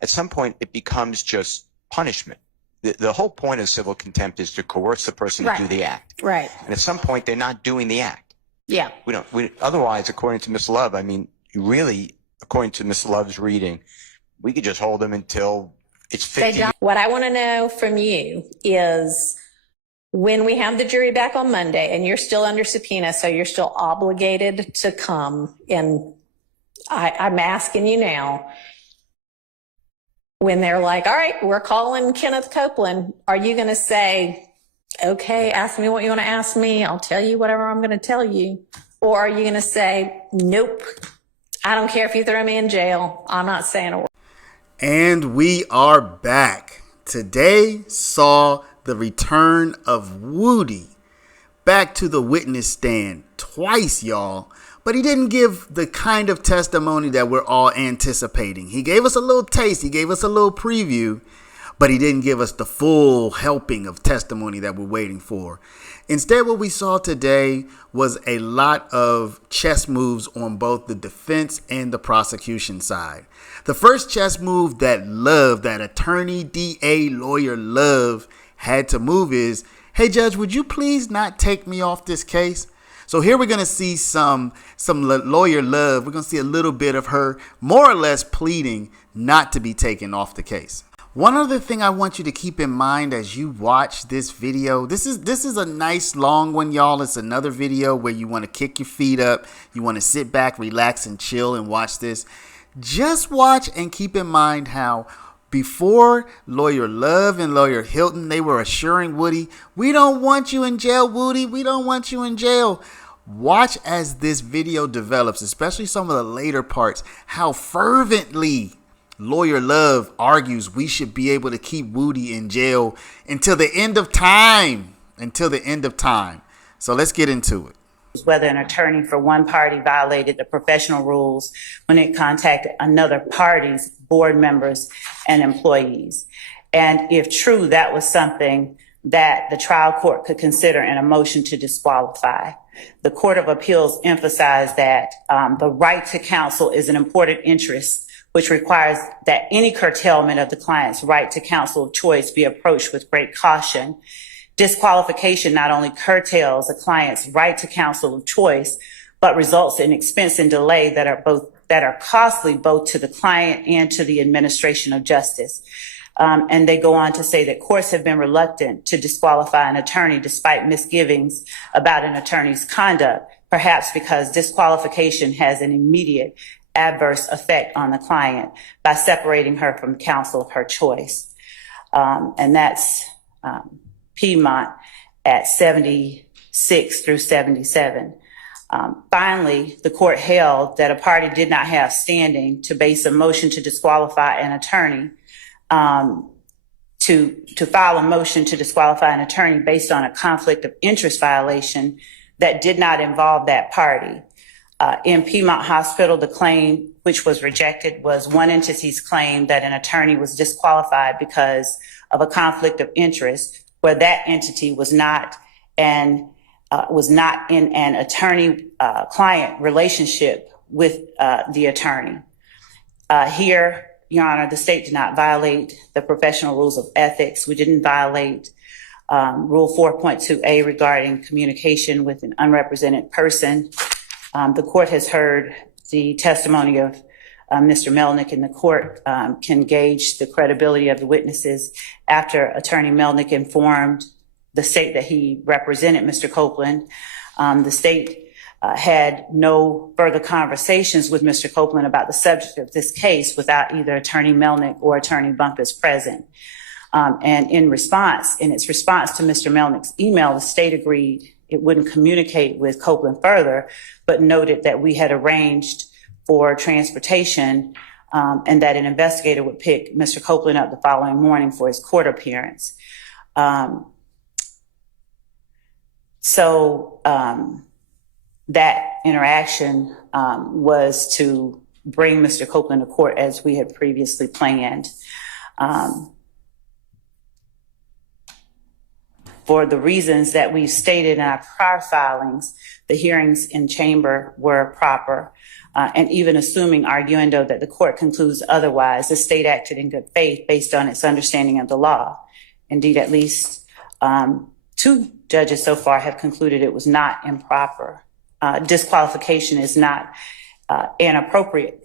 at some point it becomes just punishment. The whole point of civil contempt is to coerce the person to do the act. Right. And at some point they're not doing the act. Yeah. Otherwise, according to Ms. Love, I mean, really, according to Ms. Love's reading, we could just hold them until it's 50. What I want to know from you is, when we have the jury back on Monday and you're still under subpoena, so you're still obligated to come, and I'm asking you now, when they're like, all right, we're calling Kenneth Copeland, are you going to say, okay, ask me what you want to ask me, I'll tell you whatever I'm going to tell you? Or are you going to say, nope, I don't care if you throw me in jail, I'm not saying a word? And we are back. Today saw the return of Woody back to the witness stand twice, y'all. But he didn't give the kind of testimony that we're all anticipating. He gave us a little taste. He gave us a little preview, but he didn't give us the full helping of testimony that we're waiting for. Instead, what we saw today was a lot of chess moves on both the defense and the prosecution side. The first chess move that attorney, DA, lawyer Love had to move is, hey, Judge, would you please not take me off this case? So here we're going to see some lawyer Love. We're going to see a little bit of her more or less pleading not to be taken off the case. One other thing I want you to keep in mind as you watch this video, this is a nice long one, y'all. It's another video where you want to kick your feet up. You want to sit back, relax, and chill and watch this. Just watch and keep in mind how before lawyer Love and lawyer Hilton, they were assuring Woody, we don't want you in jail, Woody. We don't want you in jail. Watch as this video develops, especially some of the later parts, how fervently lawyer Love argues we should be able to keep Woody in jail until the end of time. So let's get into it. Whether an attorney for one party violated the professional rules when it contacted another party's board members and employees. And if true, that was something that the trial court could consider in a motion to disqualify. The Court of Appeals emphasized that the right to counsel is an important interest, which requires that any curtailment of the client's right to counsel of choice be approached with great caution. Disqualification not only curtails a client's right to counsel of choice, but results in expense and delay that are costly both to the client and to the administration of justice. And they go on to say that courts have been reluctant to disqualify an attorney despite misgivings about an attorney's conduct, perhaps because disqualification has an immediate adverse effect on the client by separating her from counsel of her choice. And that's Piedmont at 76 through 77. Finally, the court held that a party did not have standing to base a motion to disqualify an attorney, to file a motion to disqualify an attorney based on a conflict of interest violation that did not involve that party. In Piedmont Hospital, the claim which was rejected was one entity's claim that an attorney was disqualified because of a conflict of interest where that entity was not in an attorney-client relationship with the attorney. Here, Your Honor, the state did not violate the professional rules of ethics. We didn't violate Rule 4.2A regarding communication with an unrepresented person. The court has heard the testimony of Mr. Melnick, and the court can gauge the credibility of the witnesses after Attorney Melnick informed the state that he represented Mr. Copeland. The state had no further conversations with Mr. Copeland about the subject of this case without either Attorney Melnick or Attorney Bumpus present. And in its response to Mr. Melnick's email, the state agreed it wouldn't communicate with Copeland further, but noted that we had arranged for transportation and that an investigator would pick Mr. Copeland up the following morning for his court appearance. So that interaction was to bring Mr. Copeland to court as we had previously planned. For the reasons that we've stated in our prior filings, the hearings in chamber were proper. And even assuming arguendo that the court concludes otherwise, the state acted in good faith based on its understanding of the law. Indeed, at least 2 judges so far have concluded it was not improper. Disqualification is not an appropriate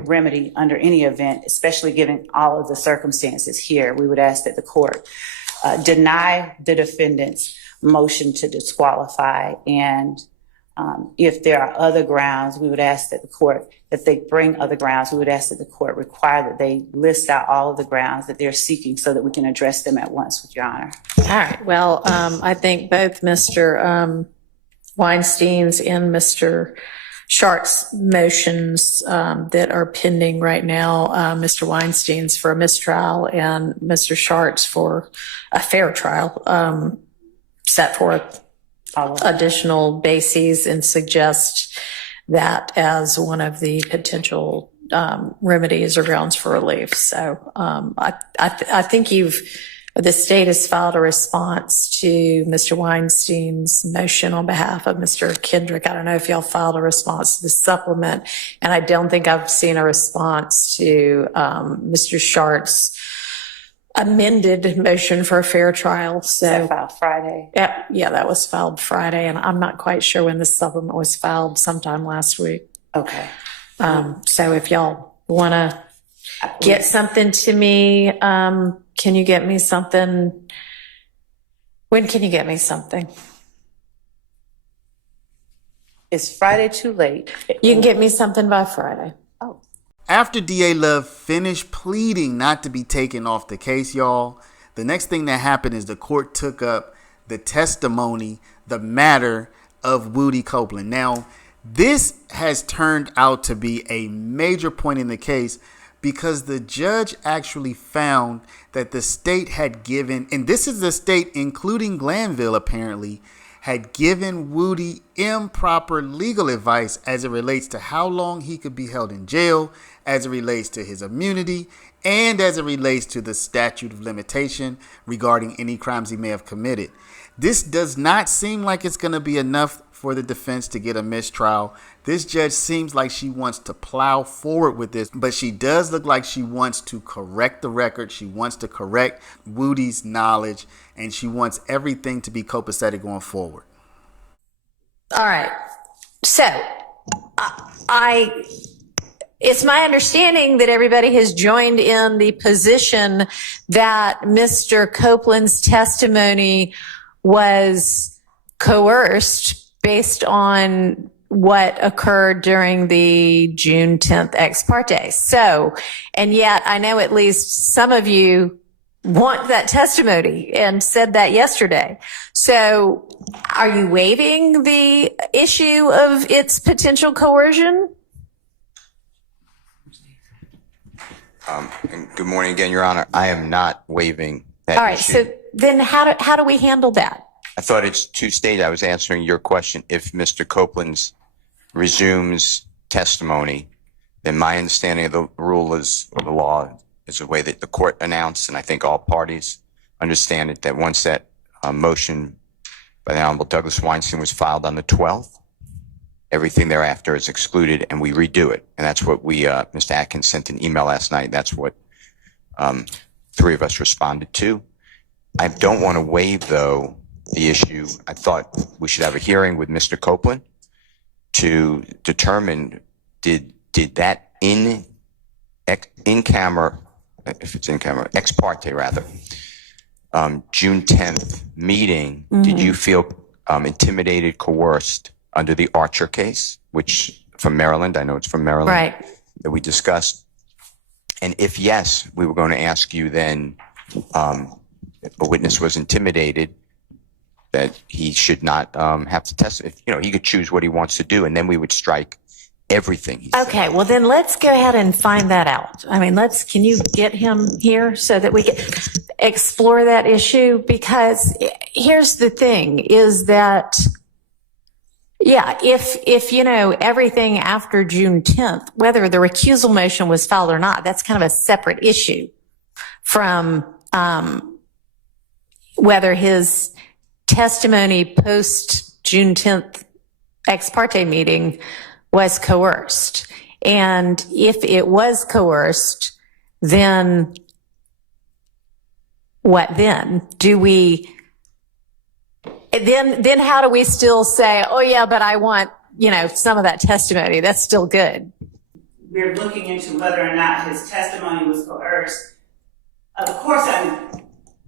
remedy under any event, especially given all of the circumstances here. We would ask that the court deny the defendant's motion to disqualify, and if there are other grounds, we would ask that the court, if they bring other grounds, we would ask that the court require that they list out all of the grounds that they're seeking so that we can address them at once, with your honor. All right. Well, I think both Mr. Weinstein's and Mr. Shart's motions that are pending right now, Mr. Weinstein's for a mistrial and Mr. Shart's for a fair trial, set forth additional bases and suggest that as one of the potential remedies or grounds for relief. So I think the state has filed a response to Mr. Weinstein's motion on behalf of Mr. Kendrick. I don't know if y'all filed a response to the supplement, and I don't think I've seen a response to Mr. Shart's amended motion for a fair trial. So that filed Friday. Yeah, that was filed Friday, and I'm not quite sure when the supplement was filed, sometime last week. Okay. So if y'all want to get something to me, can you get me something? When can you get me something? Is Friday too late? You can get me something by Friday. Oh. After DA Love finished pleading not to be taken off the case, y'all, the next thing that happened is the court took up the testimony, the matter of Woody Copeland. Now, this has turned out to be a major point in the case because the judge actually found that the state had given, and this is the state including Glanville apparently, had given Woody improper legal advice as it relates to how long he could be held in jail, as it relates to his immunity, and as it relates to the statute of limitation regarding any crimes he may have committed. This does not seem like it's going to be enough for the defense to get a mistrial. This judge seems like she wants to plow forward with this, but she does look like she wants to correct the record. She wants to correct Woody's knowledge, and she wants everything to be copacetic going forward. All right. So it's my understanding that everybody has joined in the position that Mr. Copeland's testimony was coerced based on what occurred during the June 10th ex parte. So, and yet I know at least some of you want that testimony and said that yesterday. So are you waiving the issue of its potential coercion? And good morning again, Your Honor. I am not waiving that All right. issue. So then how do we handle that? I thought it's two-state. I was answering your question. If Mr. Copeland's resumes testimony, then my understanding of the rule is, or the law, is the way that the court announced, and I think all parties understand it, that once that motion by the Honorable Douglas Weinstein was filed on the 12th, everything thereafter is excluded, and we redo it. And that's what we, Mr. Atkins sent an email last night. That's what 3 of us responded to. I don't want to waive, though, the issue. I thought we should have a hearing with Mr. Copeland to determine did that in camera, if it's in camera, ex parte rather, June 10th meeting, did you feel intimidated, coerced under the Archer case, which from Maryland, I know it's from Maryland, Right. that we discussed? And if yes, we were going to ask you then, if a witness was intimidated, that he should not have to testify. He could choose what he wants to do, and then we would strike everything he said. Okay, well then let's go ahead and find that out. I mean, can you get him here so that we can explore that issue? Because here's the thing is that, yeah, if everything after June 10th, whether the recusal motion was filed or not, that's kind of a separate issue from whether his testimony post June 10th ex parte meeting was coerced. And if it was coerced, then what then? Then how do we still say, oh yeah, but I want, some of that testimony? That's still good. We're looking into whether or not his testimony was coerced. Of course, I'm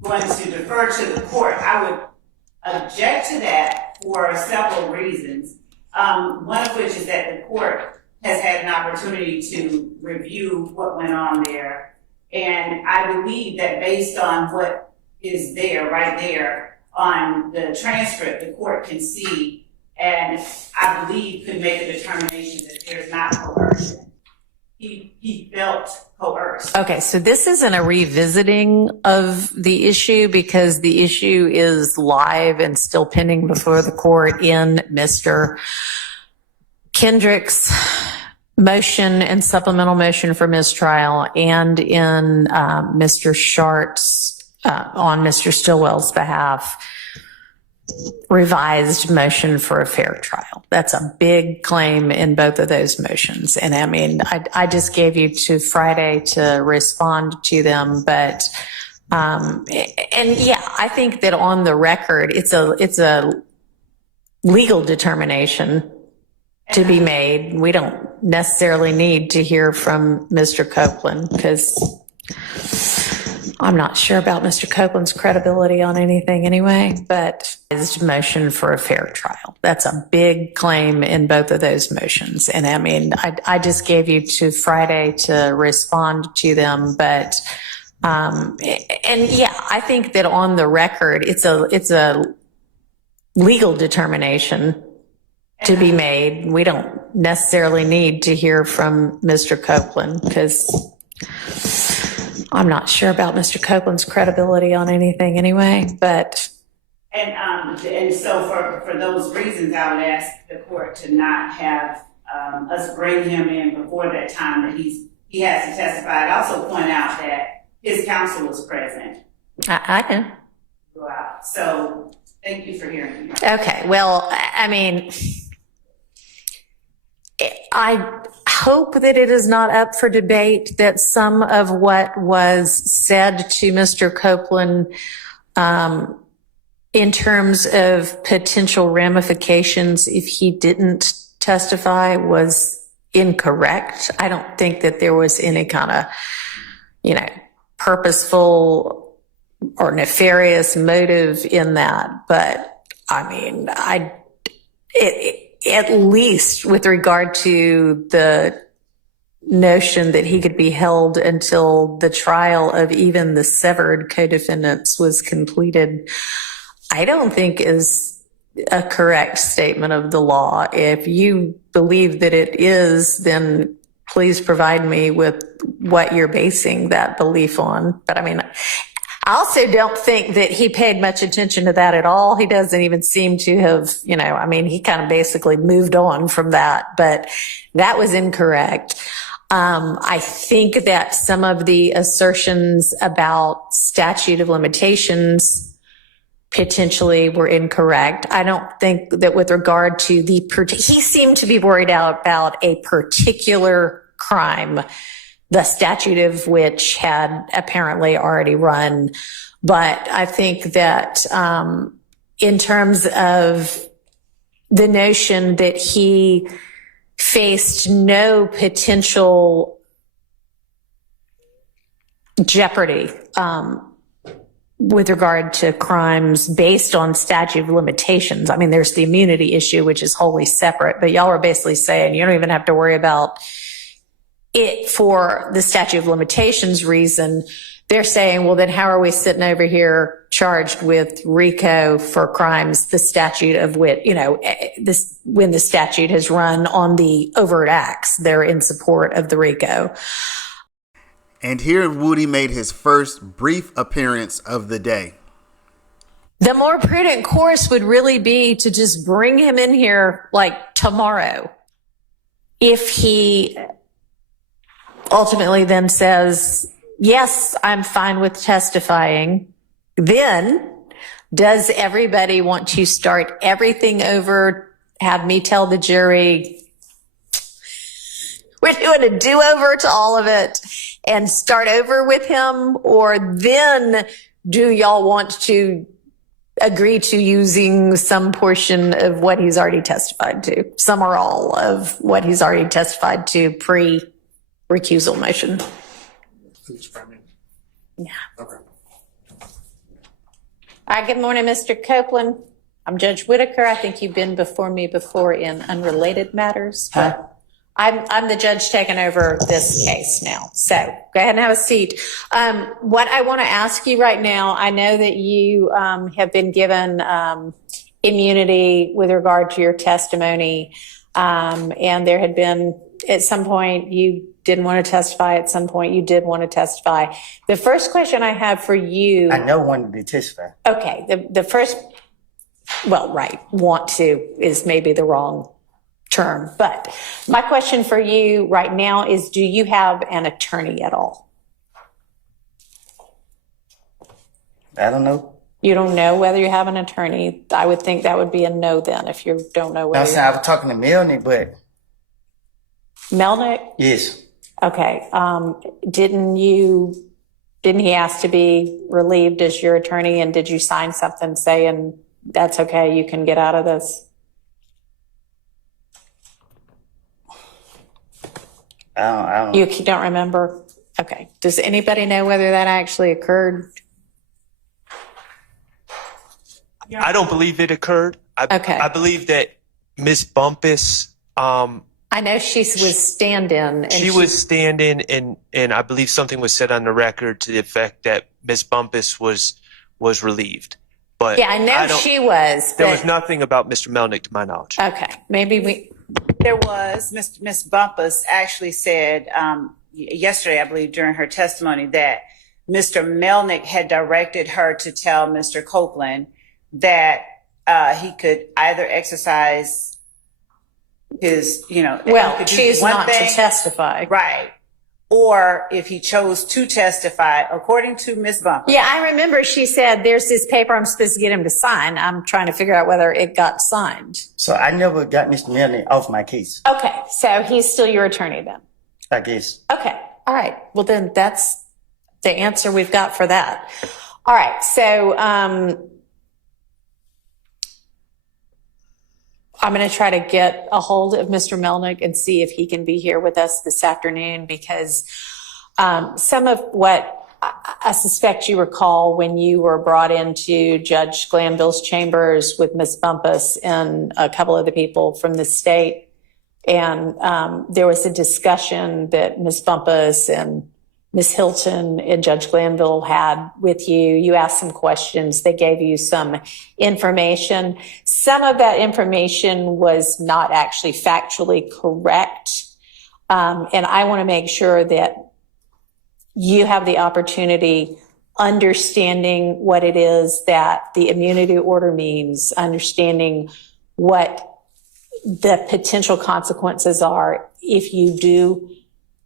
going to defer to the court. I would object to that for several reasons. One of which is that the court has had an opportunity to review what went on there. And I believe that based on what is there, right there on the transcript, the court can see, and I believe could make a determination that there's not coercion. He felt coerced. Okay, so this isn't a revisiting of the issue because the issue is live and still pending before the court in Mr. Kendrick's motion and supplemental motion for mistrial and in Mr. Shart's, on Mr. Stillwell's behalf, revised motion for a fair trial. That's a big claim in both of those motions. And I mean, I just gave you to Friday to respond to them, but, and yeah, I think that on the record, it's a legal determination to be made. We don't necessarily need to hear from Mr. Copeland because I'm not sure about Mr. Copeland's credibility on anything anyway, but his motion for a fair trial. That's a big claim in both of those motions. And I mean, I just gave you to Friday to respond to them, but, and yeah, I think that on the record, it's a legal determination to be made. We don't necessarily need to hear from Mr. Copeland because I'm not sure about Mr. Copeland's credibility on anything anyway, but. And so for those reasons, I would ask the court to not have us bring him in before that time that he has to testify. I'd also point out that his counsel was present. I know. Wow. So thank you for hearing me. Okay. Well, I mean, I hope that it is not up for debate that some of what was said to Mr. Copeland in terms of potential ramifications if he didn't testify was incorrect. I don't think that there was any kind of, purposeful or nefarious motive in that. But I mean, at least with regard to the notion that he could be held until the trial of even the severed co-defendants was completed, I don't think is a correct statement of the law. If you believe that it is, then please provide me with what you're basing that belief on. But I mean, I also don't think that he paid much attention to that at all. He doesn't even seem to have, he kind of basically moved on from that, but that was incorrect. I think that some of the assertions about statute of limitations potentially were incorrect. I don't think that with regard to he seemed to be worried about a particular crime, the statute of which had apparently already run. But I think that in terms of the notion that he faced no potential jeopardy with regard to crimes based on statute of limitations. I mean, there's the immunity issue, which is wholly separate, but y'all are basically saying you don't even have to worry about it for the statute of limitations reason. They're saying, well, then how are we sitting over here charged with RICO for crimes, the statute of which, when the statute has run on the overt acts, they're in support of the RICO. And here Woody made his first brief appearance of the day. The more prudent course would really be to just bring him in here like tomorrow. If he ultimately then says, yes, I'm fine with testifying, then Does everybody want to start everything over, have me tell the jury, we're doing a do-over to all of it and start over with him? Or then do y'all want to agree to using some portion of what he's already testified to, some or all of what he's already testified to pre-recusal motion? Yeah. Okay. All right, good morning, Mr. Copeland. I'm Judge Whitaker. I think you've been before me before in unrelated matters. Huh? I'm the judge taking over this case now. So go ahead and have a seat. What I want to ask you right now, I know that you have been given immunity with regard to your testimony. And there had been, at some point, you didn't want to testify. At some point, you did want to testify. The first question I have for you. I never wanted to testify. Okay. The first, well, right. Want to is maybe the wrong term. But my question for you right now is, do you have an attorney at all? I don't know. You don't know whether you have an attorney. I would think that would be a no then if you don't know whether. I was talking to Melanie, but. Melnick? Yes. Okay. Didn't he ask to be relieved as your attorney, and did you sign something saying that's okay, you can get out of this? I don't. You don't remember? Okay. Does anybody know whether that actually occurred? I don't believe it occurred. Okay. I believe that Miss Bumpus, I know she was stand-in. she was stand-in, and I believe something was said on the record to the effect that Miss Bumpus was relieved. But yeah, I know she was. There was nothing about Mr. Melnick to my knowledge. Okay. Maybe There was, Miss Bumpus actually said yesterday, I believe, during her testimony, that Mr. Melnick had directed her to tell Mr. Copeland that he could either exercise his, well, choose not to testify. Right. Or if he chose to testify, according to Miss Bumpus. Yeah, I remember she said, there's this paper I'm supposed to get him to sign. I'm trying to figure out whether it got signed. So I never got Mr. Melanie off my case. Okay, so he's still your attorney then? I guess. Okay, all right. Well, then that's the answer we've got for that. All right, so I'm going to try to get a hold of Mr. Melnick and see if he can be here with us this afternoon, because some of what I suspect you recall when you were brought into Judge Glanville's chambers with Ms. Bumpus and a couple of the people from the state. And there was a discussion that Ms. Bumpus and Ms. Hilton and Judge Glanville had with you. You asked some questions. They gave you some information. Some of that information was not actually factually correct. And I want to make sure that you have the opportunity understanding what it is that the immunity order means, understanding what the potential consequences are if you do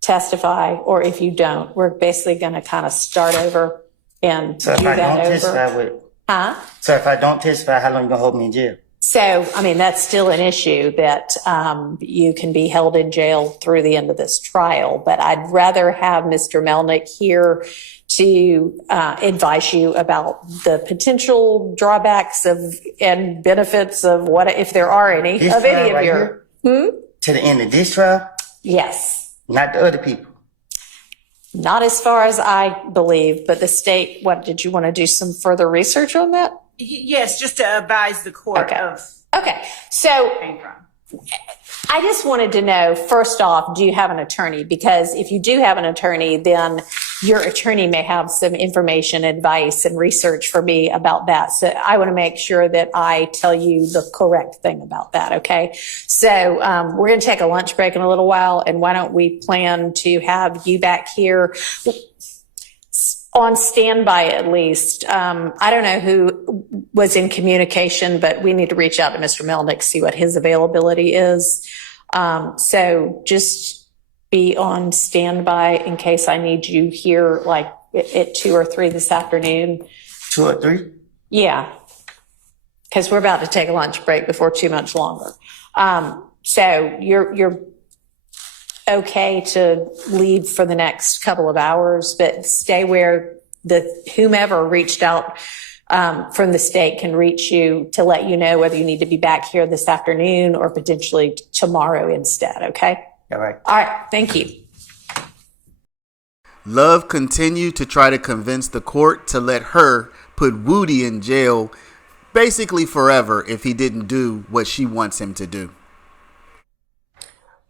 testify or if you don't. We're basically going to kind of start over and So do if I that don't over. testify, So if I don't testify, how long you gonna hold me in jail? So, I mean, that's still an issue that you can be held in jail through the end of this trial. But I'd rather have Mr. Melnick here to advise you about the potential drawbacks and benefits of what, if there are any, This of any trial of right your. here? To the end of this trial, Yes. not the other people. Not as far as I believe, but the state, what, did you want to do some further research on that? Yes, just to advise the court Okay. of Okay. So came from. I just wanted to know, first off, do you have an attorney? Because if you do have an attorney, then your attorney may have some information, advice, and research for me about that. So I want to make sure that I tell you the correct thing about that, okay? So we're going to take a lunch break in a little while, and why don't we plan to have you back here on standby at least. I don't know who was in communication, but we need to reach out to Mr. Melnick, see what his availability is. So just be on standby in case I need you here like at 2 or 3 this afternoon. 2 or 3? Yeah. because we're about to take a lunch break before too much longer. So you're okay to leave for the next couple of hours, but stay where whomever reached out from the state can reach you to let you know whether you need to be back here this afternoon or potentially tomorrow instead. Okay. All right. All right. Thank you. Love continued to try to convince the court to let her put Woody in jail basically forever if he didn't do what she wants him to do.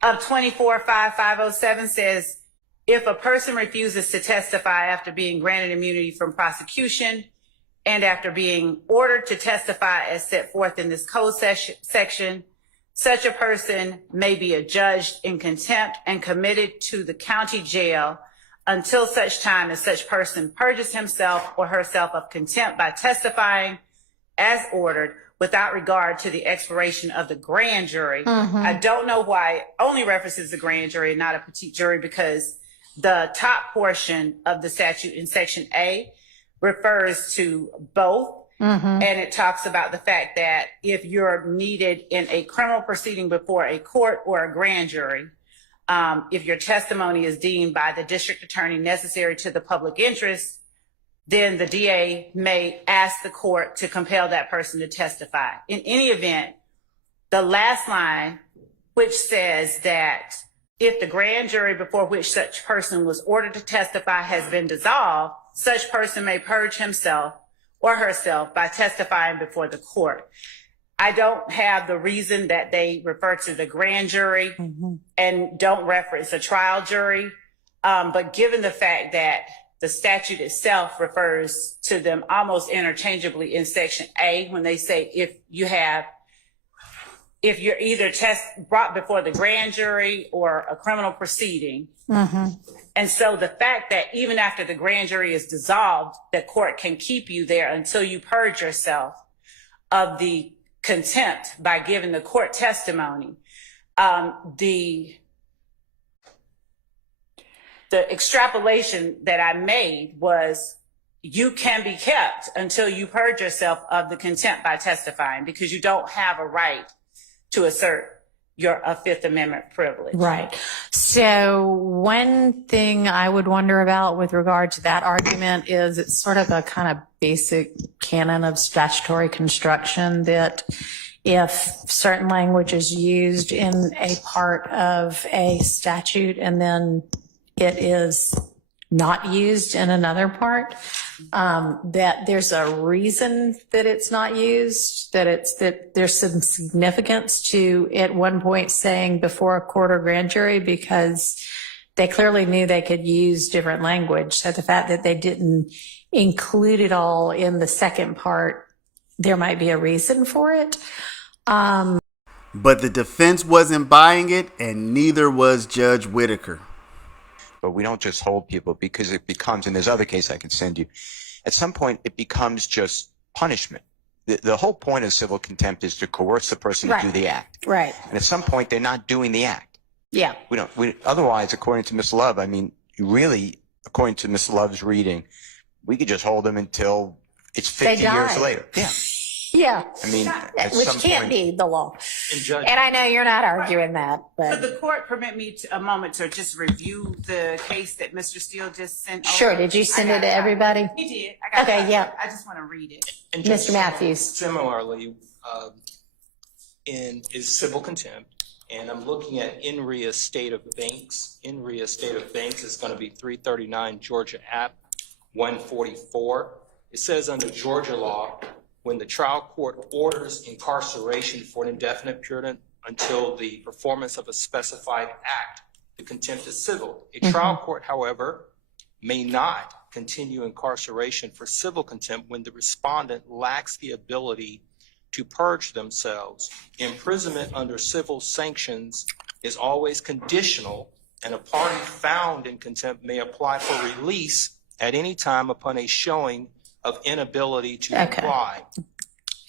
24-5507 says, if a person refuses to testify after being granted immunity from prosecution and after being ordered to testify as set forth in this code section, such a person may be adjudged in contempt and committed to the county jail until such time as such person purges himself or herself of contempt by testifying as ordered without regard to the expiration of the grand jury. I don't know why it only references the grand jury and not a petite jury, because the top portion of the statute in section A refers to both. And it talks about the fact that if you're needed in a criminal proceeding before a court or a grand jury, if your testimony is deemed by the district attorney necessary to the public interest, then the DA may ask the court to compel that person to testify. In any event, the last line, which says that if the grand jury before which such person was ordered to testify has been dissolved, such person may purge himself or herself by testifying before the court. I don't have the reason that they refer to the grand jury and don't reference a trial jury. But given the fact that the statute itself refers to them almost interchangeably in section A, when they say if you're either brought before the grand jury or a criminal proceeding. And so the fact that even after the grand jury is dissolved, the court can keep you there until you purge yourself of the contempt by giving the court testimony. The extrapolation that I made was you can be kept until you purge yourself of the contempt by testifying, because you don't have a right to assert your Fifth Amendment privilege. Right. So one thing I would wonder about with regard to that argument is it's sort of a kind of basic canon of statutory construction that if certain language is used in a part of a statute and then it is not used in another part, that there's a reason that it's not used, that there's some significance to at one point saying before a court or grand jury, because they clearly knew they could use different language. So the fact that they didn't include it all in the second part, there might be a reason for it. But the defense wasn't buying it, and neither was Judge Whitaker. But we don't just hold people, because it becomes, and there's other case I can send you, at some point it becomes just punishment. The whole point of civil contempt is to coerce the person to do the act. Right. And at some point they're not doing the act. Yeah. Otherwise, according to Ms. Love, I mean, really, according to Ms. Love's reading, we could just hold them until it's 50 years later. Yeah. Yeah. I mean, which can't be the law. And I know you're not arguing that, but. Could the court permit me a moment to just review the case that Mr. Steele just sent over? Sure. Did you send it to everybody? He did. Okay, yeah. I just want to read it. And Mr. Matthews. Similarly, is civil contempt, and I'm looking at in re estate of Banks. In re estate of Banks is going to be 339 Georgia App 144. It says under Georgia law, when the trial court orders incarceration for an indefinite period until the performance of a specified act, the contempt is civil. A trial court, however, may not continue incarceration for civil contempt when the respondent lacks the ability to purge themselves. Imprisonment under civil sanctions is always conditional, and a party found in contempt may apply for release at any time upon a showing of inability to comply.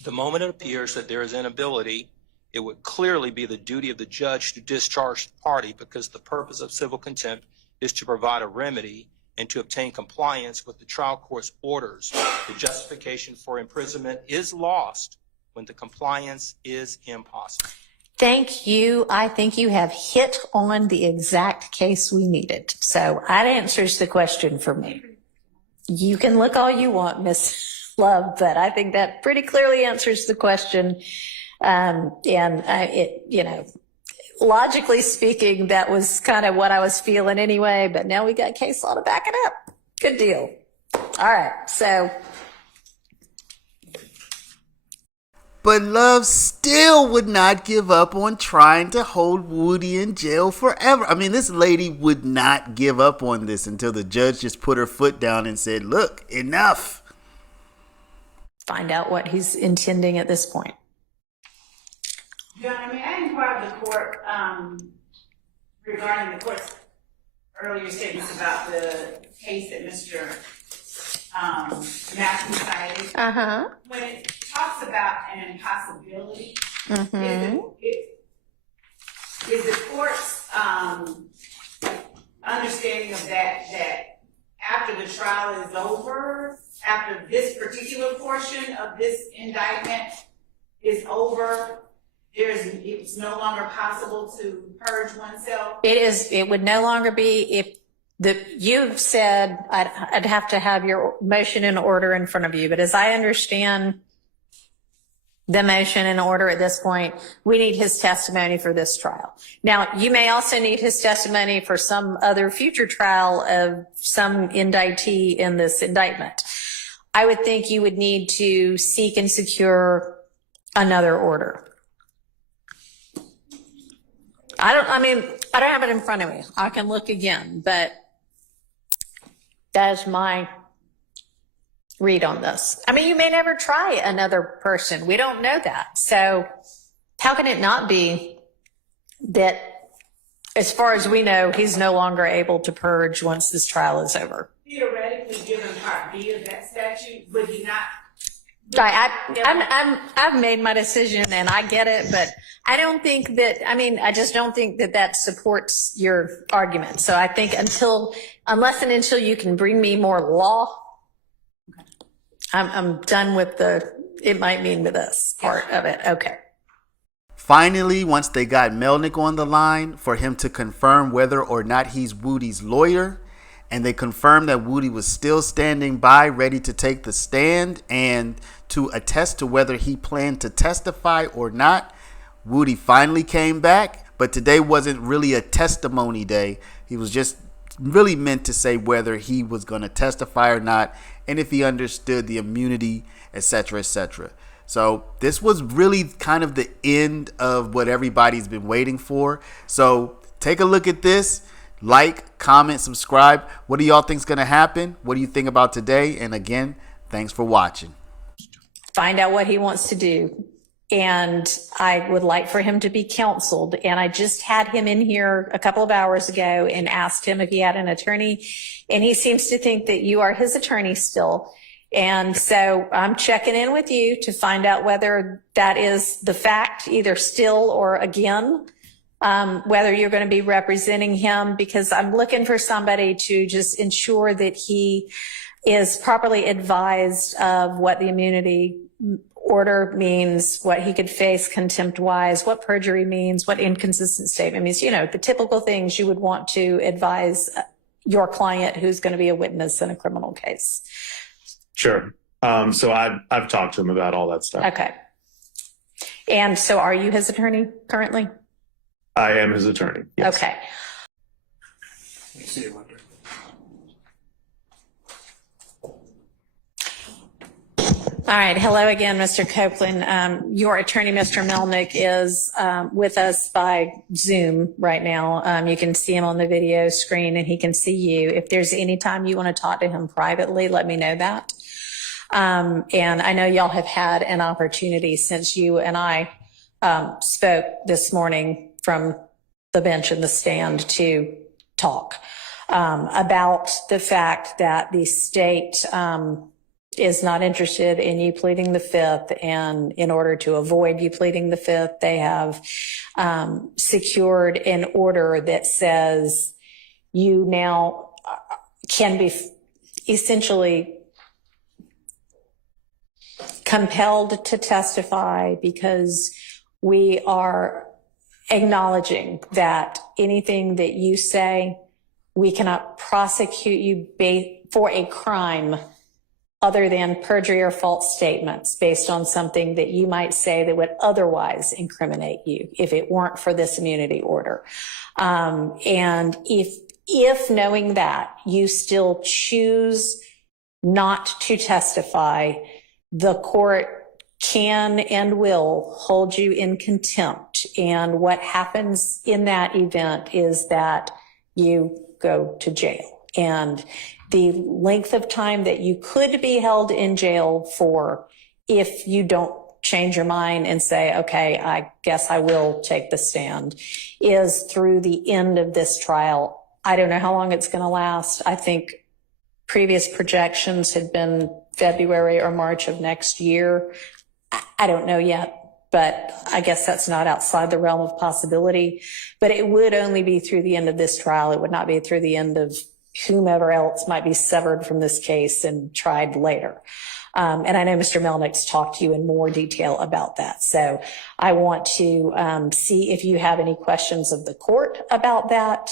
The moment it appears that there is inability, it would clearly be the duty of the judge to discharge the party, because the purpose of civil contempt is to provide a remedy and to obtain compliance with the trial court's orders. The justification for imprisonment is lost when the compliance is impossible. Thank you. I think you have hit on the exact case we needed. So that answers the question for me. You can look all you want, Miss Love, but I think that pretty clearly answers the question. Logically speaking, that was kind of what I was feeling anyway, but now we got case law to back it up. Good deal. All right. So. But Love still would not give up on trying to hold Woody in jail forever. I mean, this lady would not give up on this until the judge just put her foot down and said, look, enough. Find out what he's intending at this point. John, I inquired the court regarding the court's earlier statements about the case that Mr. Matthew cited. When it talks about an impossibility, is the court's understanding of that after the trial is over, after this particular portion of this indictment is over, it's no longer possible to purge oneself? It would no longer be you've said I'd have to have your motion in order in front of you, but as I understand the motion in order at this point, we need his testimony for this trial. Now, you may also need his testimony for some other future trial of some indictee in this indictment. I would think you would need to seek and secure another order. I don't have it in front of me. I can look again, but that's my read on this. I mean, you may never try another person. We don't know that. So how can it not be that, as far as we know, he's no longer able to purge once this trial is over? Theoretically, given Part B of that statute, would he not? I've made my decision and I get it, but I don't think that, I just don't think that supports your argument. So I think unless and until you can bring me more law, I'm done with it might mean to this part of it. Okay. Finally, once they got Melnick on the line for him to confirm whether or not he's Woody's lawyer, and they confirmed that Woody was still standing by, ready to take the stand and to attest to whether he planned to testify or not, Woody finally came back. But today wasn't really a testimony day. He was just really meant to say whether he was going to testify or not, and if he understood the immunity, etc., etc. So this was really kind of the end of what everybody's been waiting for. So take a look at this. Like, comment, subscribe. What do y'all think is going to happen? What do you think about today? And again, thanks for watching. Find out what he wants to do. And I would like for him to be counseled. And I just had him in here a couple of hours ago and asked him if he had an attorney. And he seems to think that you are his attorney still. And so I'm checking in with you to find out whether that is the fact, either still or again. Whether you're going to be representing him, because I'm looking for somebody to just ensure that he is properly advised of what the immunity order means, what he could face contempt-wise, what perjury means, what inconsistent statement means, the typical things you would want to advise your client who's going to be a witness in a criminal case. Sure. So I've talked to him about all that stuff. Okay. And so are you his attorney currently? I am his attorney. Yes. Okay. See you later. All right. Hello again, Mr. Copeland. Your attorney, Mr. Melnick, is with us by Zoom right now. You can see him on the video screen and he can see you. If there's any time you want to talk to him privately, let me know that. And I know y'all have had an opportunity since you and I spoke this morning from the bench and the stand to talk about the fact that the state is not interested in you pleading the fifth, and in order to avoid you pleading the fifth, they have secured an order that says you now can be essentially compelled to testify because we are acknowledging that anything that you say, we cannot prosecute you for a crime other than perjury or false statements based on something that you might say that would otherwise incriminate you if it weren't for this immunity order. And if knowing that you still choose not to testify, the court can and will hold you in contempt. And what happens in that event is that you go to jail. And the length of time that you could be held in jail for, if you don't change your mind and say, okay, I guess I will take the stand, is through the end of this trial. I don't know how long it's going to last. I think previous projections had been February or March of next year. I don't know yet, but I guess that's not outside the realm of possibility. But it would only be through the end of this trial. It would not be through the end of whomever else might be severed from this case and tried later. And I know Mr. Melnick's talked to you in more detail about that. So I want to see if you have any questions of the court about that.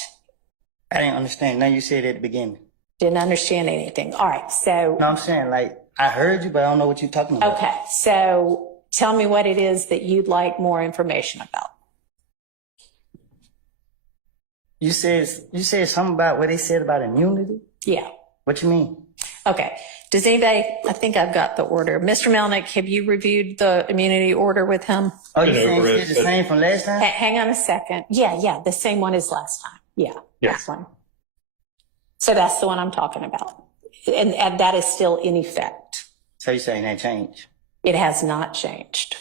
I didn't understand. Now you said it at the beginning. Didn't understand anything. All right. So. No, I'm saying, like, I heard you, but I don't know what you're talking about. Okay. So tell me what it is that you'd like more information about. You said something about what they said about immunity? Yeah. What you mean? Okay. Does anybody, I think I've got the order. Mr. Melnick, have you reviewed the immunity order with him? Oh, you saying it's the same from last time? Hang on a second. Yeah. The same one as last time. Yeah. Yes. That one. So that's the one I'm talking about. And that is still in effect. So you're saying that changed? It has not changed.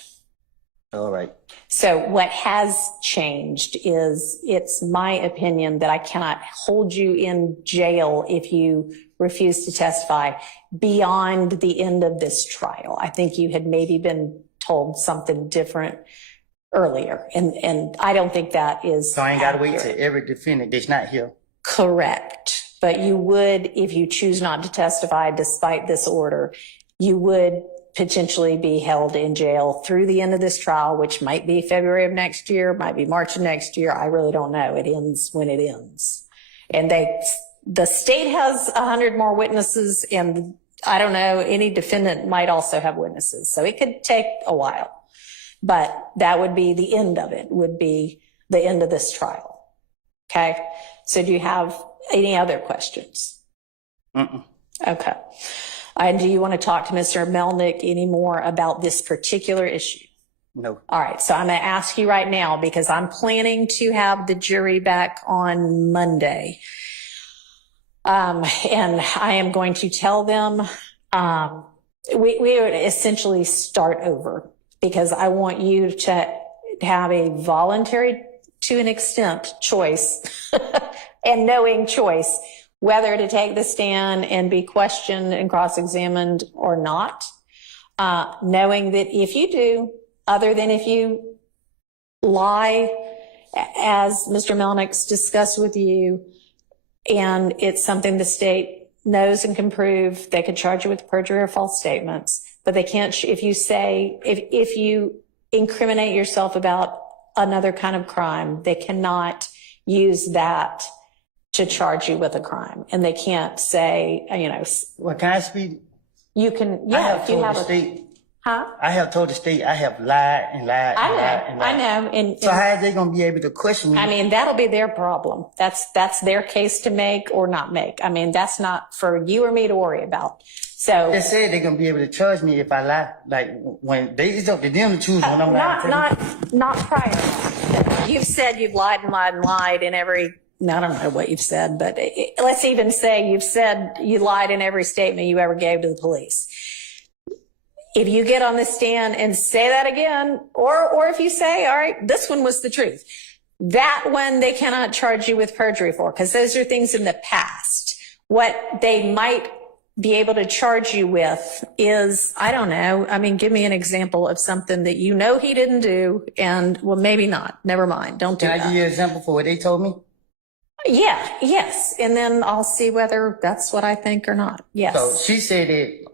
All right. So what has changed is, it's my opinion that I cannot hold you in jail if you refuse to testify beyond the end of this trial. I think you had maybe been told something different earlier. And I don't think that is So I ain't got to wait accurate. till every defendant that's not here. Correct. But you would, if you choose not to testify despite this order, you would potentially be held in jail through the end of this trial, which might be February of next year, might be March of next year. I really don't know. It ends when it ends. And the state has 100 more witnesses, and I don't know, any defendant might also have witnesses. So it could take a while, but that would be the end of it, would be the end of this trial. Okay. So do you have any other questions? Okay. And do you want to talk to Mr. Melnick any more about this particular issue? No. All right. So I'm going to ask you right now, because I'm planning to have the jury back on Monday. And I am going to tell them, we would essentially start over, because I want you to have a voluntary, to an extent, choice and knowing choice whether to take the stand and be questioned and cross-examined or not, knowing that if you do, other than if you lie, as Mr. Melnick's discussed with you, and it's something the state knows and can prove, they could charge you with perjury or false statements, but they can't, if you incriminate yourself about another kind of crime, they cannot use that to charge you with a crime. And they can't say, Well, can I speak? you can, I yeah, have if you told have the a, state. huh? I have told the state I have lied and lied and lied and lied. I know. And So how are they going to be able to question me? I mean, that'll be their problem. That's their case to make or not make. I mean, that's not for you or me to worry about. So They said they're going to be able to charge me if I lie. Like, when it's up to them to choose when I'm lying. not prior. You've said you've lied and lied and lied in every, I don't know what you've said, but let's even say you've said you lied in every statement you ever gave to the police. If you get on the stand and say that again, or if you say, all right, this one was the truth, that one they cannot charge you with perjury for, because those are things in the past. What they might be able to charge you with is, I don't know, I mean, give me an example of something that you know he didn't do, and well, maybe not. Never mind. Don't do Can I that. give you an example for what they told me? Yeah, yes. And then I'll see whether that's what I think or not. Yes. So she said that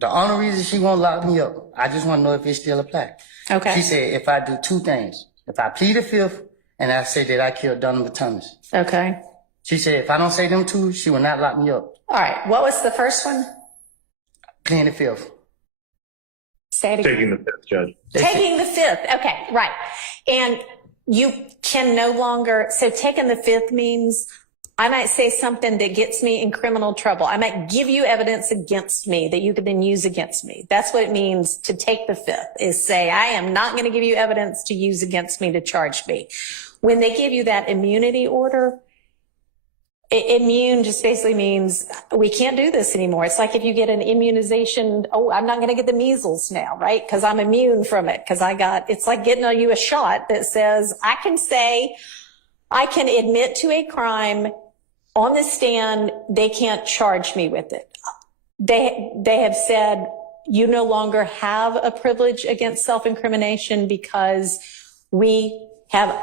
The only reason she won't lock me up, I just want to know if it still applies. Okay. She said if I do two things, if I plead the fifth and I say that I killed Donovan Thomas. Okay. She said if I don't say them two, she will not lock me up. All right. What was the first one? Pleading the fifth. Say it again. Taking the fifth, Judge. Taking the fifth. Okay, right. And you can no longer, so taking the fifth means I might say something that gets me in criminal trouble. I might give you evidence against me that you could then use against me. That's what it means to take the fifth, is say, I am not going to give you evidence to use against me to charge me. When they give you that immunity order, immune just basically means we can't do this anymore. It's like if you get an immunization, oh, I'm not going to get the measles now, right? Because I'm immune from it. Because it's like getting you a shot that says, I can say, I can admit to a crime on the stand, they can't charge me with it. They have said you no longer have a privilege against self-incrimination because we have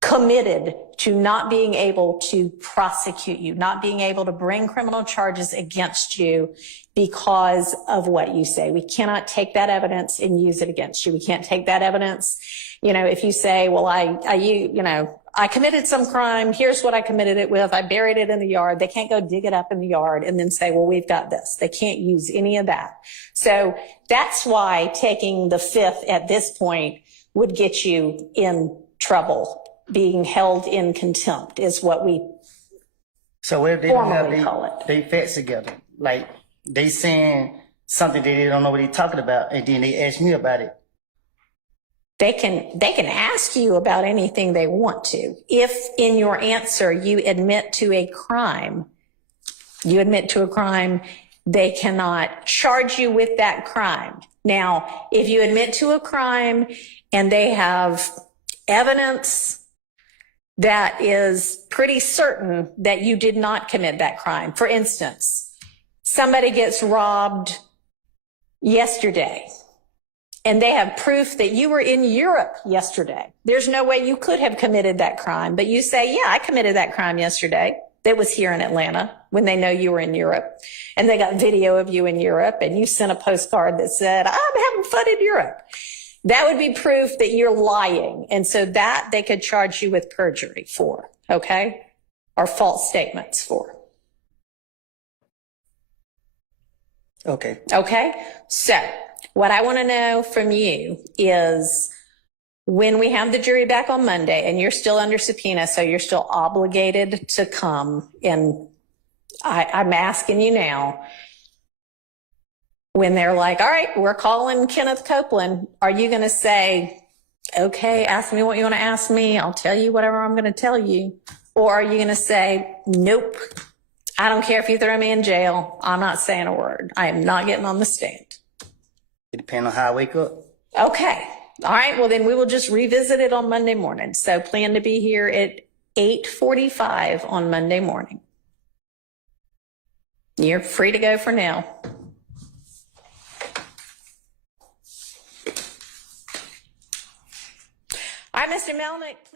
committed to not being able to prosecute you, not being able to bring criminal charges against you because of what you say. We cannot take that evidence and use it against you. We can't take that evidence. If you say, well, I committed some crime. Here's what I committed it with. I buried it in the yard. They can't go dig it up in the yard and then say, well, we've got this. They can't use any of that. So that's why taking the fifth at this point would get you in trouble. Being held in contempt is what we So what if they don't formally have call it. they facts together? Like they saying something that they don't know what they're talking about, and then they ask me about it. They can ask you about anything they want to. If in your answer you admit to a crime, they cannot charge you with that crime. Now, if you admit to a crime and they have evidence that is pretty certain that you did not commit that crime. For instance, somebody gets robbed yesterday and they have proof that you were in Europe yesterday. There's no way you could have committed that crime, but you say, yeah, I committed that crime yesterday. That was here in Atlanta when they know you were in Europe and they got video of you in Europe and you sent a postcard that said, I'm having fun in Europe. That would be proof that you're lying. And so that they could charge you with perjury for, okay? Or false statements for. Okay. Okay? So what I want to know from you is when we have the jury back on Monday and you're still under subpoena, so you're still obligated to come, and I'm asking you now, when they're like, all right, we're calling Kenneth Copeland, are you going to say, okay, ask me what you want to ask me. I'll tell you whatever I'm going to tell you. Or are you going to say, nope, I don't care if you throw me in jail. I'm not saying a word. I am not getting on the stand. It depends on how I wake up. Okay. All right. Well, then we will just revisit it on Monday morning. So plan to be here at 8:45 on Monday morning. You're free to go for now. All right, Mr. Melnick, please.